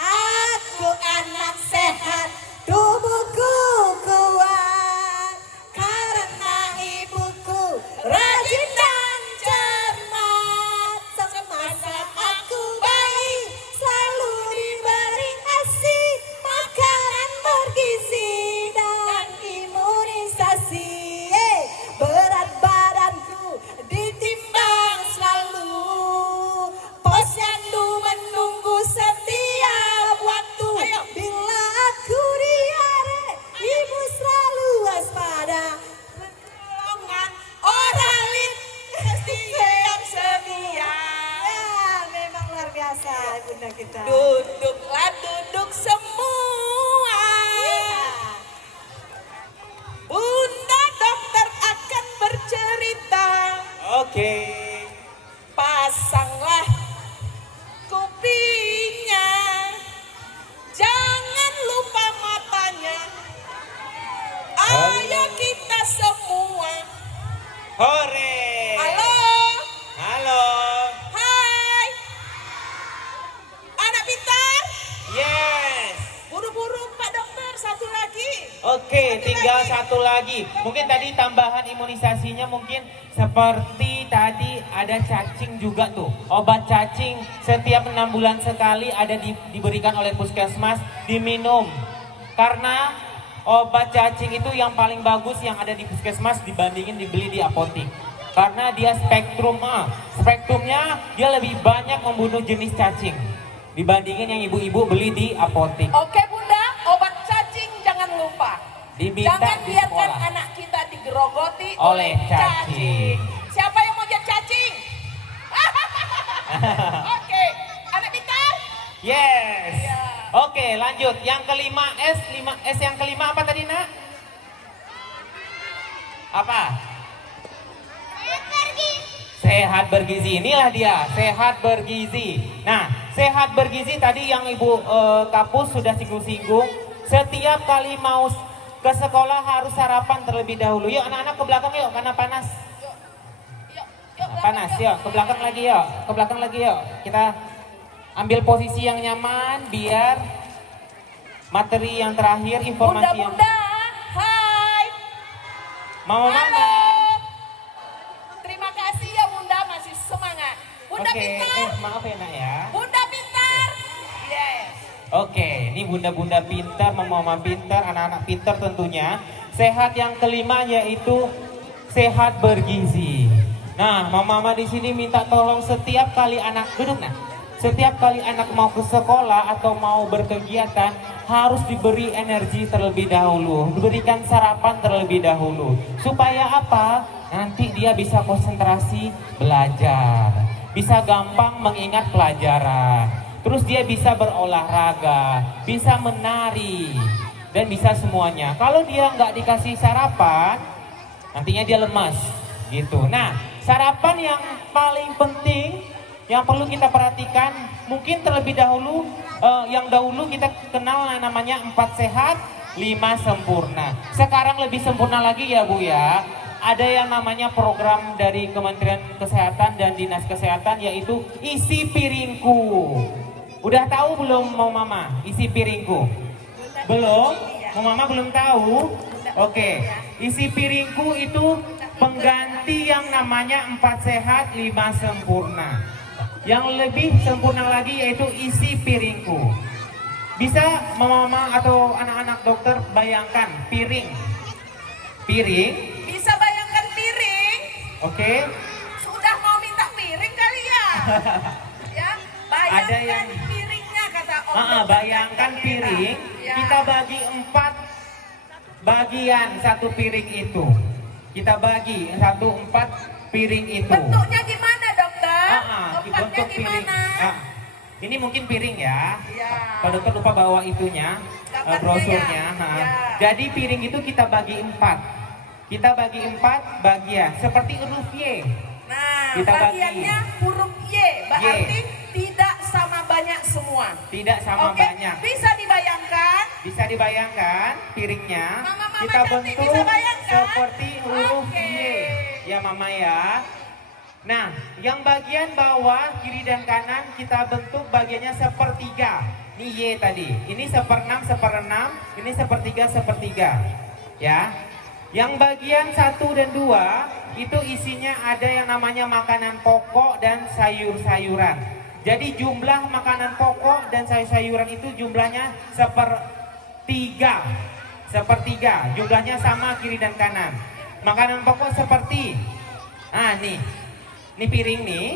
Aku anak sehat, tubuhku kuat, karena ibuku rajin dan cermat. Semasa aku bayi, selalu diberi ASI, makanan bergizi dan imunisasi. Berat badanku ditimbang selalu, posyandu menunggu setiap waktu. Bila aku diare, ibu selalu waspada. Pertolongan oralit mesti yang sedia. Ya, memang luar biasa bunda kita. Duduklah, duduk semua. Bunda dokter akan bercerita. Oke. Pasanglah kupingnya, jangan lupa matanya. Ayo kita semua. Hore. Halo, Halo. hai. Anak pintar, Yes. buru-buru Pak Dokter, satu lagi. Oke, tinggal satu lagi. Mungkin tadi tambahan imunisasinya mungkin seperti tadi ada cacing juga tuh. Obat cacing setiap 6 bulan sekali ada diberikan oleh puskesmas, diminum. Karena obat cacing itu yang paling bagus yang ada di puskesmas dibandingin dibeli di apotik. Karena dia spektrumnya dia lebih banyak membunuh jenis cacing dibandingin yang ibu-ibu beli di apotik. Oke Bunda, obat cacing jangan lupa. Diminta Jangan di biarkan sekolah. anak kita digerogoti Oleh cacing. Siapa yang mau jadi cacing? Oke, anak pintar. Yes. Ya. Oke, lanjut. Yang kelima S yang kelima apa tadi, Nak? Apa? Sehat bergizi. Inilah dia, sehat bergizi. Nah, sehat bergizi tadi yang Ibu Kapus sudah singgung-singgung. Setiap kali mau ke sekolah harus sarapan terlebih dahulu. Yuk anak-anak ke belakang yuk, karena panas. Panas, yuk ke belakang lagi yuk. Ke belakang lagi yuk. Kita ambil posisi yang nyaman biar materi yang terakhir, informasi yang... Bunda, hai. Mama-mama. Terima kasih ya Bunda, masih semangat. Bunda Oke, pintar. maaf ya Nak ya. Bunda pintar. Yes. Oke, ini bunda-bunda pintar, mama-mama pintar, anak-anak pintar tentunya. Sehat yang kelima yaitu sehat bergizi. Nah, mama-mama di sini minta tolong setiap kali anak duduk nah. Setiap kali anak mau ke sekolah atau mau berkegiatan harus diberi energi terlebih dahulu, diberikan sarapan terlebih dahulu. Supaya apa? Nanti dia bisa konsentrasi belajar, bisa gampang mengingat pelajaran. Terus dia bisa berolahraga, bisa menari, dan bisa semuanya. Kalau dia nggak dikasih sarapan, nantinya dia lemas, gitu. Nah, sarapan yang paling penting, yang perlu kita perhatikan, mungkin terlebih dahulu, yang dahulu kita kenal namanya 4 sehat, 5 sempurna. Sekarang lebih sempurna lagi ya Bu ya. Ada yang namanya program dari Kementerian Kesehatan dan Dinas Kesehatan yaitu isi piringku. Udah tahu belum mau mama isi piringku? Belum? Mau mama belum tahu? Oke, isi piringku itu pengganti yang namanya 4 sehat 5 sempurna. Yang lebih sempurna lagi yaitu isi piringku. Bisa mama-mama atau anak-anak dokter bayangkan piring. Bisa bayangkan piring? Oke. Sudah mau minta piring kali ya? Ya, baik. ada yang piringnya kata Om. bayangkan piring Ya. kita bagi 4 bagian satu piring itu. Kita bagi 4 piring itu. Bentuknya gimana dokter? Bentuk Empatnya piring. gimana? Ini mungkin piring ya. Ya. Pak dokter lupa bawa itunya, Gambarnya brosurnya. ya. Ya. Jadi piring itu kita bagi 4. Kita bagi 4 bagian seperti huruf Y. Nah, Kita bagi. bagiannya huruf Y, berarti tidak sama banyak semua. Tidak sama Oke, banyak. bisa dibayangkan? Bisa dibayangkan piringnya Mama kita cantik, bentuk bisa bayangkan? seperti huruf Oke. Y. Ya Mama ya. Nah, yang bagian bawah kiri dan kanan kita bentuk bagiannya sepertiga. Ini Y tadi. Ini 1/6, 1/6. Ini sepertiga, sepertiga. Ya. Yang bagian 1 dan 2 itu isinya ada yang namanya makanan pokok dan sayur-sayuran. Jadi jumlah makanan pokok dan sayur-sayuran itu jumlahnya sepertiga. Sepertiga. Jumlahnya sama kiri dan kanan. Makanan pokok seperti, nih. Ini piring nih,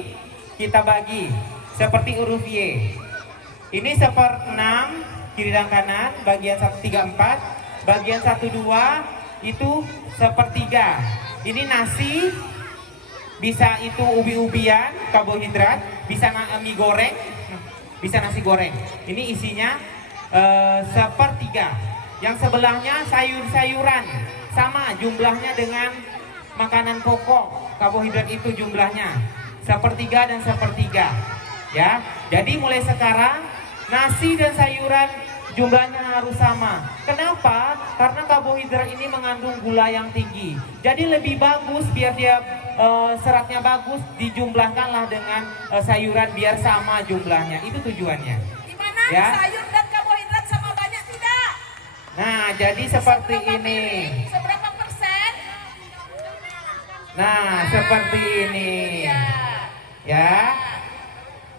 kita bagi seperti huruf Y. Ini 1/6 kiri dan kanan, bagian 1, 3, 4. Bagian 1, 2 itu sepertiga. Ini nasi, bisa itu ubi-ubian, karbohidrat, bisa mie goreng, bisa nasi goreng. Ini isinya sepertiga. Yang sebelahnya sayur-sayuran, sama jumlahnya dengan makanan pokok, karbohidrat itu jumlahnya sepertiga dan sepertiga. Ya, jadi mulai sekarang nasi dan sayuran jumlahnya harus sama. Kenapa? Karena karbohidrat ini mengandung gula yang tinggi. Jadi lebih bagus biar dia seratnya bagus, dijumlahkanlah dengan sayuran biar sama jumlahnya. Itu tujuannya. Gimana? Ya. Sayur dan karbohidrat sama banyak tidak? Nah, jadi seperti ini. Seberapa persen? Nah, seperti ini. Ya.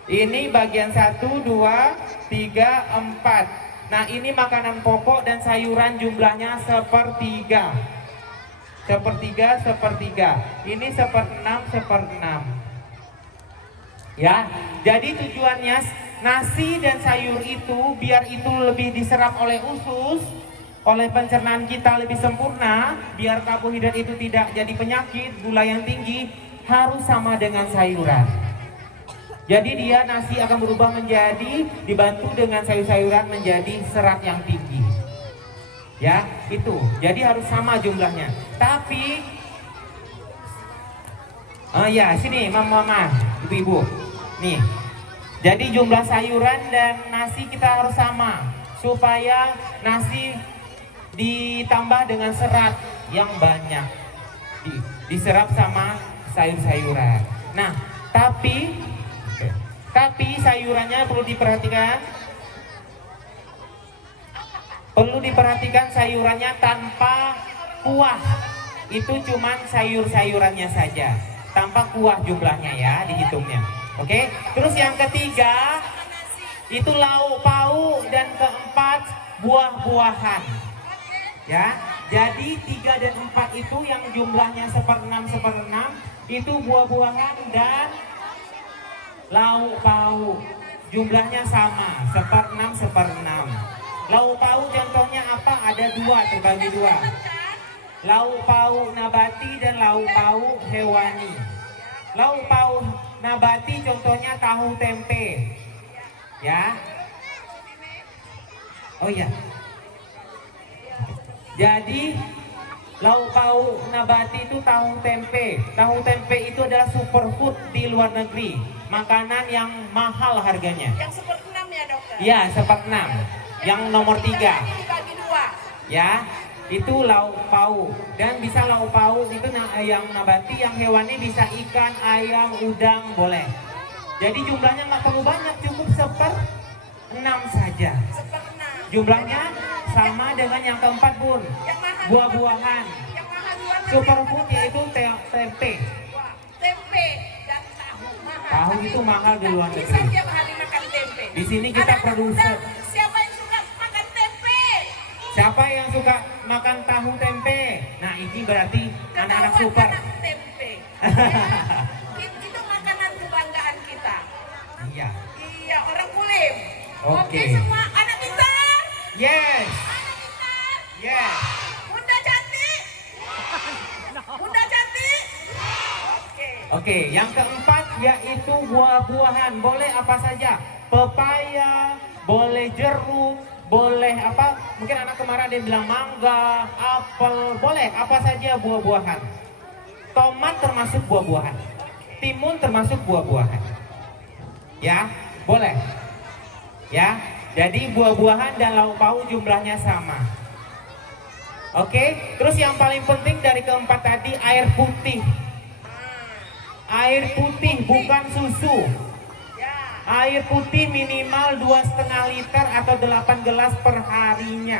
Ini bagian 1, 2, 3, 4. Nah, ini makanan pokok dan sayuran jumlahnya sepertiga. Sepertiga, sepertiga. Ini 1/6, 1/6. Ya, jadi tujuannya nasi dan sayur itu biar itu lebih diserap oleh usus, oleh pencernaan kita lebih sempurna, biar karbohidrat itu tidak jadi penyakit, gula yang tinggi, harus sama dengan sayuran. Jadi dia nasi akan berubah menjadi dibantu dengan sayur-sayuran menjadi serat yang tinggi. Ya, itu. Jadi harus sama jumlahnya. Tapi sini mama, ibu-ibu. Nih. Jadi jumlah sayuran dan nasi kita harus sama supaya nasi ditambah dengan serat yang banyak. Diserap sama sayur-sayuran. Nah, tapi sayurannya perlu diperhatikan. Perlu diperhatikan sayurannya tanpa kuah. Itu cuman sayur-sayurannya saja. Tanpa kuah jumlahnya ya, dihitungnya. Oke? Terus yang ketiga, itu lauk pauk dan keempat buah-buahan. Ya. Jadi 3 dan 4 itu yang jumlahnya 1/6, 1/6 itu buah-buahan dan lauk pauk jumlahnya sama 1/6, 1/6. Lauk pauk contohnya apa? Ada 2, terbagi 2. Lauk pauk nabati dan lauk pauk hewani. Lauk pauk nabati contohnya tahu tempe. Ya. Oh iya. Jadi lauk pauk nabati itu tahu tempe. Tahu tempe itu adalah superfood di luar negeri. Makanan yang mahal harganya. Yang 1/6 ya dokter? Ya, 1/6. Yang nomor 3. Dibagi 2. Ya, itu lauk pauk. Dan bisa lauk pauk itu yang nabati, yang hewani bisa ikan, ayam, udang, boleh. Jadi jumlahnya nggak perlu banyak, cukup 1/6 saja. 1/6. Jumlahnya sama dengan yang keempat pun. Buah-buahan. Yang mahal luar negeri. Superfood yaitu tempe. Tempe dan tahu mahal. Tahu itu mahal di luar Bisa negeri. tiap hari makan tempe. Di sini kita Anak-anak produser. muda, siapa yang suka makan tempe? Siapa yang suka makan tahu tempe? Nah, ini berarti anak-anak Ketahuan super. anak tempe. Ya, itu makanan kebanggaan kita. Iya. Iya, Oke. Semua anak pintar. Yes. Anak pintar. Yes. Bunda cantik. Bunda cantik. Oke. Oke, yang keempat yaitu buah-buahan. Boleh apa saja? Pepaya, boleh jeruk, boleh apa? Mungkin anak kemarin ada yang bilang mangga, apel, boleh apa saja buah-buahan. Tomat termasuk buah-buahan. Timun termasuk buah-buahan. Ya, boleh. Ya, jadi buah-buahan dan lauk pauk jumlahnya sama. Oke, terus yang paling penting dari keempat tadi air putih. Air putih bukan susu. Air putih minimal 2,5 liter atau 8 gelas per harinya.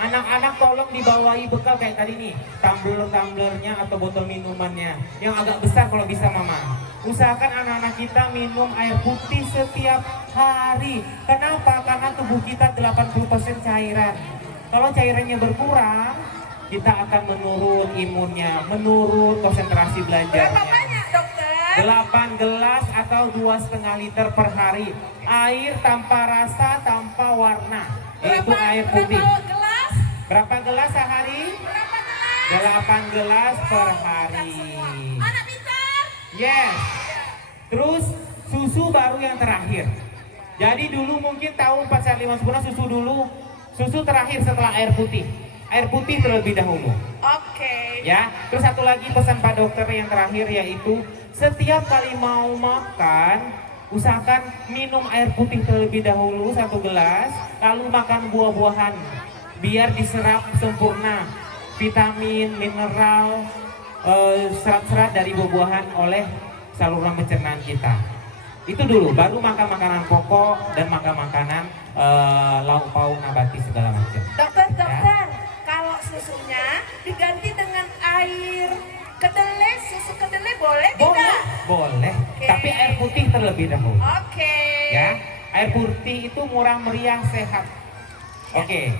Anak-anak tolong dibawahi bekal kayak tadi nih, tumbler-tumblernya atau botol minumannya yang agak besar kalau bisa mama. Usahakan anak-anak kita minum air putih setiap hari. Kenapa? Karena tubuh kita 80% cairan. Kalau cairannya berkurang, kita akan menurun imunnya, menurun konsentrasi belajarnya. Berapa banyak, dokter? 8 gelas atau 2,5 liter per hari. Air tanpa rasa, tanpa warna. Itu air putih. Berapa gelas? Berapa gelas sehari? Berapa gelas? 8 gelas per hari. Anak pintar. Yes. Terus susu baru yang terakhir. Jadi dulu mungkin tahu 4 sehat 5 sempurna susu dulu. Susu terakhir setelah air putih. Air putih terlebih dahulu. Oke. Ya, terus satu lagi pesan Pak Dokter yang terakhir yaitu setiap kali mau makan usahakan minum air putih terlebih dahulu 1 gelas, lalu makan buah-buahan biar diserap sempurna vitamin, mineral, serat-serat dari buah-buahan oleh saluran pencernaan kita. Itu dulu, baru makan makanan pokok dan makan makanan lauk pauk nabati segala macam. Dokter, Ya. kalau susunya diganti dengan air kedelai, susu kedelai boleh Boleh, tidak? boleh. Oke. Tapi air putih terlebih dahulu. Oke. Ya, air putih itu murah meriah sehat. Oke.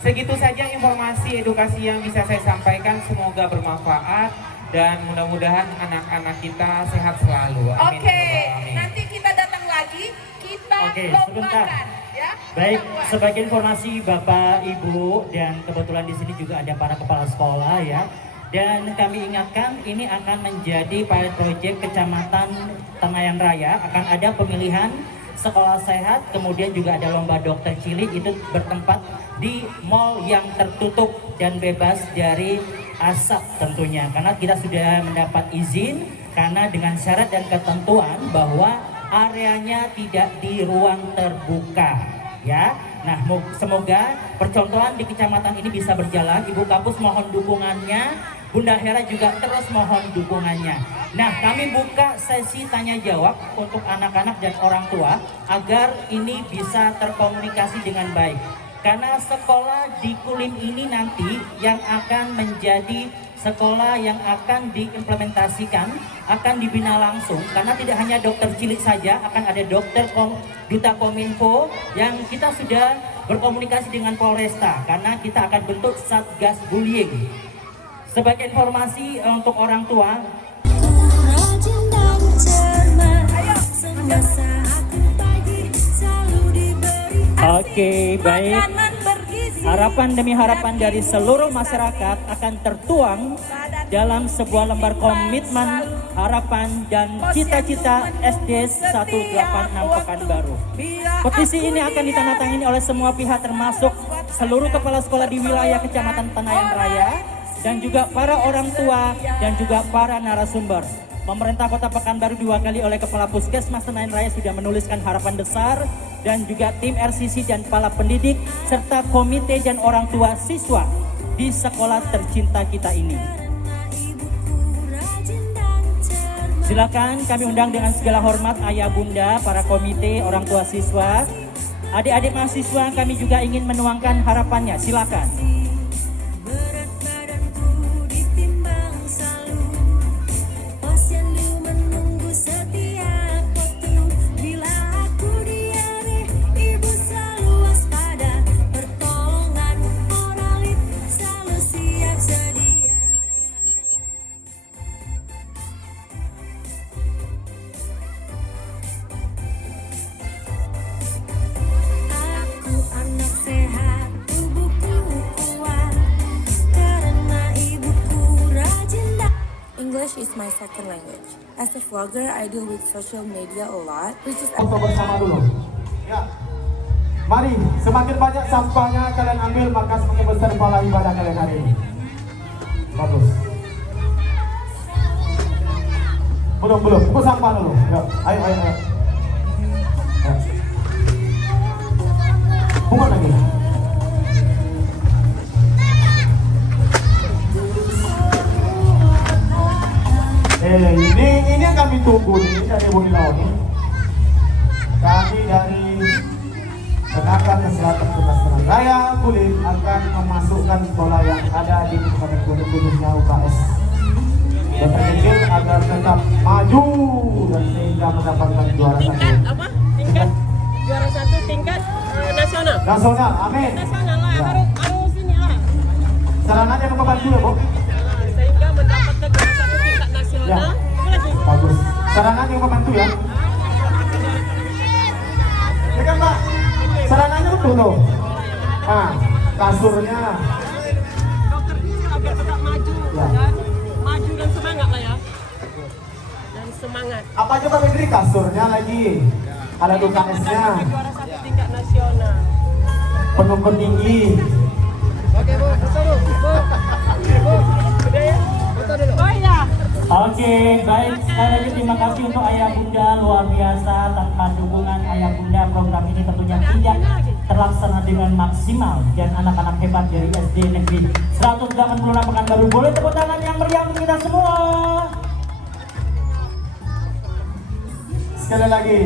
Segitu saja informasi edukasi yang bisa saya sampaikan, semoga bermanfaat dan mudah-mudahan anak-anak kita sehat selalu. Amin. Oke, Ya Rabbal Alamin. nanti kita datang lagi, kita Oke, sebentar. lombakan, ya. Baik, Kita buat. sebagai informasi Bapak, Ibu, dan kebetulan di sini juga ada para kepala sekolah ya. Dan kami ingatkan ini akan menjadi pilot project Kecamatan Tenayan Raya, akan ada pemilihan sekolah sehat, kemudian juga ada lomba dokter cilik, itu bertempat di mall yang tertutup dan bebas dari asap tentunya, karena kita sudah mendapat izin karena dengan syarat dan ketentuan bahwa areanya tidak di ruang terbuka ya. Nah, semoga percontohan di kecamatan ini bisa berjalan. Ibu Kampus mohon dukungannya, Bunda Hera juga terus mohon dukungannya. Nah, kami buka sesi tanya jawab untuk anak-anak dan orang tua agar ini bisa terkomunikasi dengan baik. Karena sekolah di Kulim ini nanti yang akan menjadi sekolah yang akan diimplementasikan, akan dibina langsung, karena tidak hanya dokter cilik saja, akan ada dokter Duta Kominfo yang kita sudah berkomunikasi dengan Polresta, karena kita akan bentuk Satgas Bullying. Sebagai informasi untuk orang tua, oke, baik. Harapan demi harapan dari seluruh masyarakat akan tertuang dalam sebuah lembar komitmen, harapan, dan cita-cita SD 186 Pekanbaru. Petisi ini akan ditandatangani oleh semua pihak termasuk seluruh kepala sekolah di wilayah Kecamatan Tenayan Raya dan juga para orang tua dan juga para narasumber. Pemerintah Kota Pekanbaru diwakili oleh Kepala Puskesmas Tenayan Raya sudah menuliskan harapan besar dan juga tim RCC dan kepala pendidik serta komite dan orang tua siswa di sekolah tercinta kita ini. Silakan kami undang dengan segala hormat ayah bunda, para komite, orang tua siswa, adik-adik mahasiswa, kami juga ingin menuangkan harapannya. Silakan. my second language. As a vlogger, I deal with social media a lot, which is... Foto bersama dulu. Ya. Mari, semakin banyak sampahnya kalian ambil, maka semakin besar pahala ibadah kalian hari ini. Bagus. Belum. Pukul sampah dulu. Ya, ayo. Ya. Bunga lagi. Ini yang kami tunggu nih dari Bu Nila ini. Kami dari Tenaga Kesehatan Kota Semarang Raya Kulit akan memasukkan sekolah yang ada di Kabupaten Kulit khususnya UKS Kota Kecil agar tetap maju dan sehingga mendapatkan juara satu. Tingkat juara satu tingkat nasional. Nasional, amin. Nasional lah, Ya. harus ini lah. Sarananya mau bantu ya, Bu? Sehingga mendapatkan juara satu tingkat nasional. Ya. Apa lagi? Bagus. Sarananya mau bantu ya. Ya kan, Pak? Sarananya betul tuh. Kasurnya. Dokter Gizi agar tetap maju Ya. dan maju dan semangat lah ya. Dan semangat. Apa aja Pak Bedri? Kasurnya lagi. Ada UKS-nya. Juara satu tingkat nasional. Penunggu tinggi. Oke, Bu. Foto dulu. Bu. Udah ya? Foto dulu. Oh iya. Oke, baik. Sekali lagi terima kasih untuk Ayah Bunda, luar biasa. Tanpa dukungan Ayah Bunda, program ini tentunya tidak terlaksana dengan maksimal. Dan anak-anak hebat dari SD Negeri 186 Pekanbaru, boleh tepuk tangan yang meriah untuk kita semua. Sekali lagi,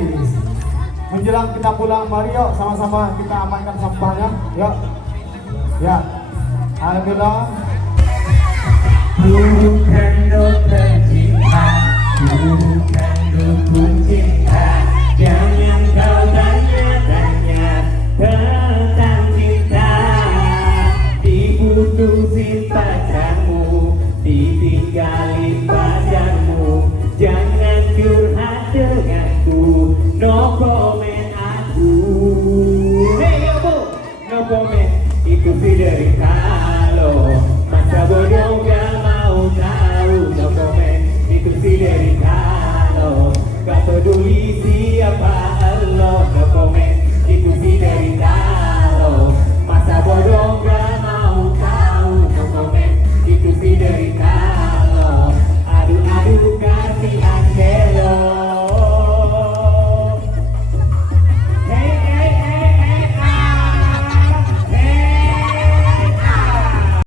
menjelang kita pulang, mari yuk sama-sama kita amankan sampahnya. Yuk. Ya. Alhamdulillah. Bukan dokter